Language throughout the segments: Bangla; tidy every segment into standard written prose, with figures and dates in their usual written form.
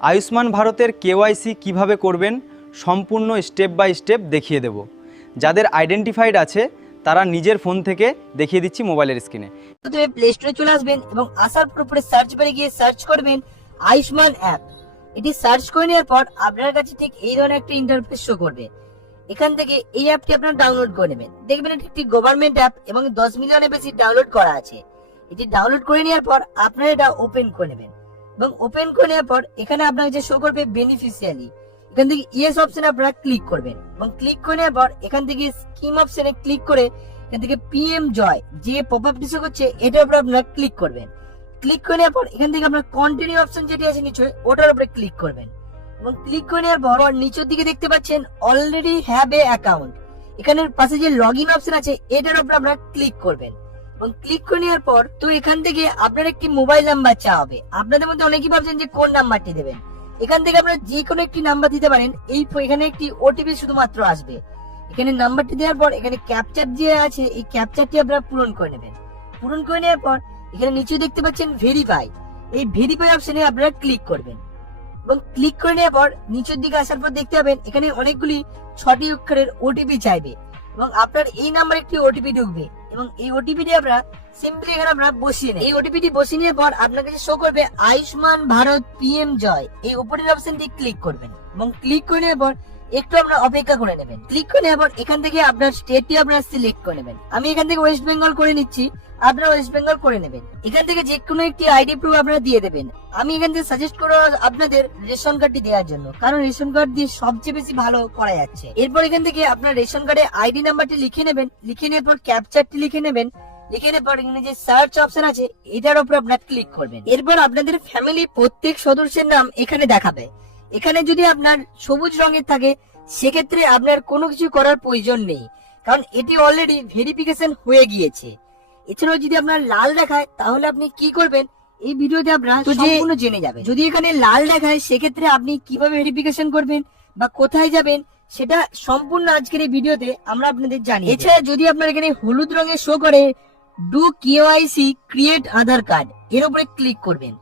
আয়ুষ্মান ভারতের কেওয়াইসি কিভাবে করবেন সম্পূর্ণ স্টেপ বাই স্টেপ দেখিয়ে দেব। যাদের আইডেন্টিফাইড আছে তারা নিজের ফোন থেকে দেখিয়ে দিচ্ছি মোবাইলের স্ক্রিনে। প্রথমে প্লে স্টোরে চলে আসবেন এবং আসার পর উপরে সার্চ বারে গিয়ে সার্চ করবেন আয়ুষ্মান অ্যাপ। এটি সার্চ করে নেওয়ার পর আপনার কাছে ঠিক এই ধরনের একটা ইন্টারফেস শো করবে। এখান থেকে এই অ্যাপটি আপনারা ডাউনলোড করে নেবেন। দেখবেন এটি একটি গভর্নমেন্ট অ্যাপ এবং 10 মিলিয়নের বেশি ডাউনলোড করা আছে। এটি ডাউনলোড করে নেওয়ার পর আপনারা এটা ওপেন করে নেবেন এবং ওপেন করে নেওয়ার পর এখানে আপনার যে শো করবে বেনিফিশিয়ারি, এখান থেকে ইয়েস অপশনে আপনারা ক্লিক করবেন এবং ক্লিক করে নেওয়ার পর এখান থেকে স্কিম অপশনে ক্লিক করে এখান থেকে পিএম জয় যে পপ আপ শো করছে এটার উপর আপনারা ক্লিক করবেন। ক্লিক করে নেওয়ার পর এখান থেকে আপনার কন্টিনিউ অপশন যেটি আছে নিচে ওটার উপরে ক্লিক করবেন এবং ক্লিক করে নেওয়ার পর নিচের দিকে দেখতে পাচ্ছেন অলরেডি হ্যাভ এ অ্যাকাউন্ট, এখানে পাশে যে লগ ইন অপশন আছে এটার উপর আপনারা ক্লিক করবেন এবং ক্লিক করে নেওয়ার পর তো এখান থেকে আপনার একটি মোবাইল নাম্বার চাওয়া হবে। আপনাদের মধ্যে অনেকেই ভাবছেন যে কোন নাম্বারটি দেবেন। এখান থেকে আপনারা যে কোনো একটি নাম্বার দিতে পারেন। এখানে একটি ওটিপি শুধুমাত্র আসবে। এখানে নাম্বারটি দেওয়ার পর এখানে ক্যাপচার যে আছে এই ক্যাপচারটি আপনারা পূরণ করে নেবেন। পূরণ করে নেওয়ার পর এখানে নিচে দেখতে পাচ্ছেন ভেরিফাই, এই ভেরিফাই অপশনে আপনারা ক্লিক করবেন এবং ক্লিক করে নেওয়ার পর নিচের দিকে আসার পর দেখতে পাবেন এখানে অনেকগুলি 6টি অক্ষরের ওটিপি চাইবে এবং আপনার এই নাম্বারে একটি ওটিপি ঢুকবে এবং এই ওটিপিটি আপনারা সিম্পলি এখানে আপনারা বসিয়ে নেন। এই ওটিপিটি বসিয়ে নেওয়ার পর আপনার কাছে শো করবে আয়ুষ্মান ভারত পিএম জয়, এই উপরের অপশনটি ক্লিক করবেন এবং ক্লিক করে নেওয়ার পর একটু আপনারা অপেক্ষা করে নেবেন। ক্লিক করে নেওয়ার পর এখান থেকে আপনার স্টেটটি আপনারা সিলেক্ট করে নেবেন। আমি এখান থেকে ওয়েস্ট বেঙ্গল করে নিচ্ছি, আপনারা ওয়েস্ট বেঙ্গল করে নেবেন। এখান থেকে যে কোনো একটি আইডি প্রুফ আপনারা দিয়ে দেবেন। আমি এখান থেকে সাজেস্ট করব আপনাদের রেশন কার্ডটি দেওয়ার জন্য, কারণ রেশন কার্ড দিয়ে সবচেয়ে বেশি ভালো করা যাচ্ছে। এরপর এখান থেকে আপনার রেশন কার্ডে আইডি নাম্বারটি লিখে নেবেন, লিখে নেওয়ার পর ক্যাপচারটি লিখে নেবেন, লিখে নেওয়ার পর এখানে যে সার্চ অপশন আছে এটার উপর আপনারা ক্লিক করবেন। এরপর আপনাদের ফ্যামিলি প্রত্যেক সদস্যের নাম এখানে দেখাবে। এখানে যদি আপনার সবুজ রঙের থাকে সেক্ষেত্রে আপনার কোনো কিছু করার প্রয়োজন নেই, কারণ এটি অলরেডি ভেরিফিকেশন হয়ে গিয়েছে। এছাড়াও যদি আপনার লাল দেখায় তাহলে আপনি কি করবেন এই ভিডিওতে আপনারা সম্পূর্ণ জেনে যাবেন। যদি এখানে লাল দেখায় সেক্ষেত্রে আপনি কিভাবে ভেরিফিকেশন করবেন বা কোথায় যাবেন সেটা সম্পূর্ণ আজকের এই ভিডিওতে আমরা আপনাদের জানি। এছাড়া যদি আপনার এখানে হলুদ রঙে শো করে do KYC create Aadhaar card, এর উপরে ক্লিক করবেন।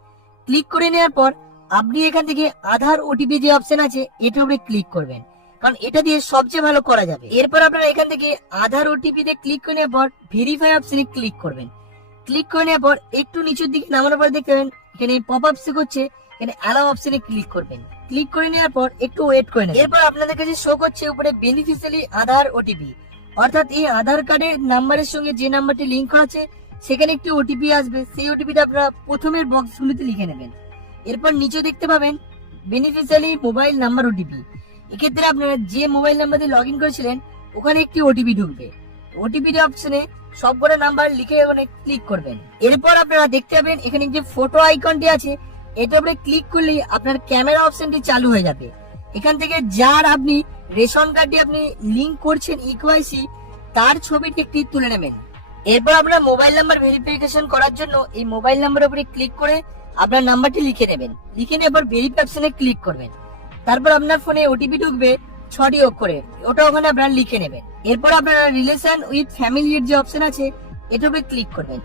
ক্লিক করে নেওয়ার পর আপনি এখান থেকে আধার ওটিপি যে অপশন আছে এটার উপরে ক্লিক করবেন, কারণ এটা দিয়ে সবচেয়ে ভালো করা যাবে। এরপর আপনারা এখান থেকে আধার ওটিপি তে ক্লিক করে নেওয়ার পর ভেরিফাই অপশনে ক্লিক করবেন। ক্লিক করে নেওয়ার পর একটু নিচের দিকে নামানোর পর দেখতে পাবেন এখানে পপ আপ শো করছে, এখানে অ্যালাউ অপশনে ক্লিক করবেন। ক্লিক করে নেওয়ার পর একটু ওয়েট করে নেবেন। এরপর আপনাদের কাছে শো করছে উপরে বেনিফিশিয়ারি আধার ওটিপি, অর্থাৎ এই আধার কার্ডের নাম্বারের সঙ্গে যে নাম্বারটি লিংক করা আছে সেখানে একটি ওটিপি আসবে। সেই ওটিপিটা আপনারা প্রথমের বক্সগুলিতে লিখে নেবেন। এরপর নিচে দেখতে পাবেন বেনিফিশিয়ারি মোবাইল নাম্বার ওটিপি। এক্ষেত্রে আপনারা যে মোবাইল নাম্বার দিয়ে লগ ইন করেছিলেন ওখানে একটি ওটিপি ঢুকবে। ওটিপি অপশনে সবকটা নাম্বার লিখে ওখানে ক্লিক করবেন। এরপর আপনারা দেখতে পাবেন এখানে যে ফটো আইকনটি আছে এটার উপরে ক্লিক করলে আপনার ক্যামেরা অপশনটি চালু হয়ে যাবে। এখান থেকে যার আপনি রেশন কার্ডটি আপনি লিংক করছেন ইকেওয়াইসি তার ছবিটি একটি তুলে নেবেন। এরপর আপনার মোবাইল নাম্বার ভেরিফিকেশন করার জন্য এই মোবাইল নাম্বারের উপরে ক্লিক করে আপনার নাম্বারটি লিখে নেবেন। লিখে নেওয়ার পর ভেরিফাই অপশনে ক্লিক করবেন। তারপর আপনার ফোনে ওটিপি ঢুকবে 6টি অক্ষরের, ওটা ওখানে আপনারা লিখে নেবেন। এরপর আপনারা রিলেশন উইথ ফ্যামিলির যে অপশন আছে এটার উপরে ক্লিক করবেন।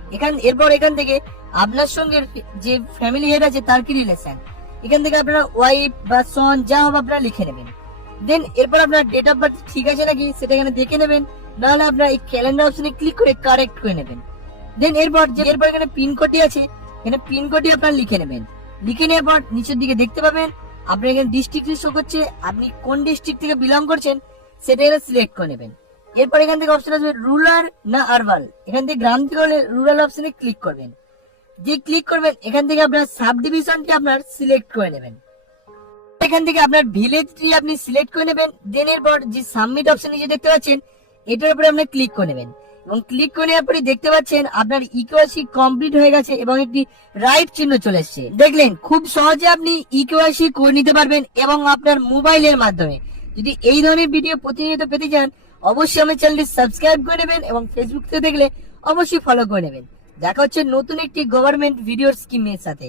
এরপর এখান থেকে আপনার সঙ্গে যে ফ্যামিলি হেড আছে তার কি রিলেশন, এখান থেকে আপনারা ওয়াইফ বা সন যা হবে আপনারা লিখে নেবেন। দেন এরপর আপনার ডেট অফ বার্থ ঠিক আছে নাকি সেটা এখানে দেখে নেবেন, নাহলে আপনারা এই ক্যালেন্ডার অপশনে ক্লিক করে কারেক্ট করে নেবেন। দেন এরপর এখানে পিনকোডটি আছে এখানে পিনকোডটি আপনারা লিখে নেবেন। লিখে নেওয়ার পর নিচের দিকে দেখতে পাবেন আপনার এখানে ডিস্ট্রিক্ট শো করছে, আপনি কোন ডিস্ট্রিক্ট থেকে বিলং করছেন সেটা এখানে সিলেক্ট করে নেবেন। এরপর এখান থেকে অপশন আসবে রুরাল না আরবান, এখান থেকে গ্রাম থেকে হলে রুরাল অপশনে ক্লিক করবেন। যে ক্লিক করবেন এখান থেকে আপনার সাব ডিভিশনটি আপনার সিলেক্ট করে নেবেন। এখান থেকে আপনার ভিলেজটি আপনি সিলেক্ট করে নেবেন। দেন এরপর যে সাবমিট অপশন নিচে দেখতে পাচ্ছেন এটার উপরে আপনি ক্লিক করে নেবেন এবং ক্লিক করে নেওয়ার পরে দেখতে পাচ্ছেন আপনার ইকেওয়াইসি কমপ্লিট হয়ে গেছে এবং একটি রাইট চিহ্ন চলে এসেছে। দেখলেন খুব সহজে আপনি ইকেওয়াইসি করে নিতে পারবেন এবং আপনার মোবাইলের মাধ্যমে। যদি এই ধরনের ভিডিও প্রতিনিয়ত পেতে চান অবশ্যই আমার চ্যানেলটি সাবস্ক্রাইব করে নেবেন এবং ফেসবুক থেকে দেখলে অবশ্যই ফলো করে নেবেন। দেখা হচ্ছে নতুন একটি গভর্নমেন্ট ভিডিওর স্কিমের সাথে।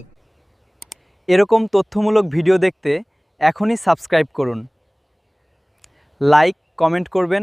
এরকম তথ্যমূলক ভিডিও দেখতে এখনই সাবস্ক্রাইব করুন, লাইক কমেন্ট করবেন।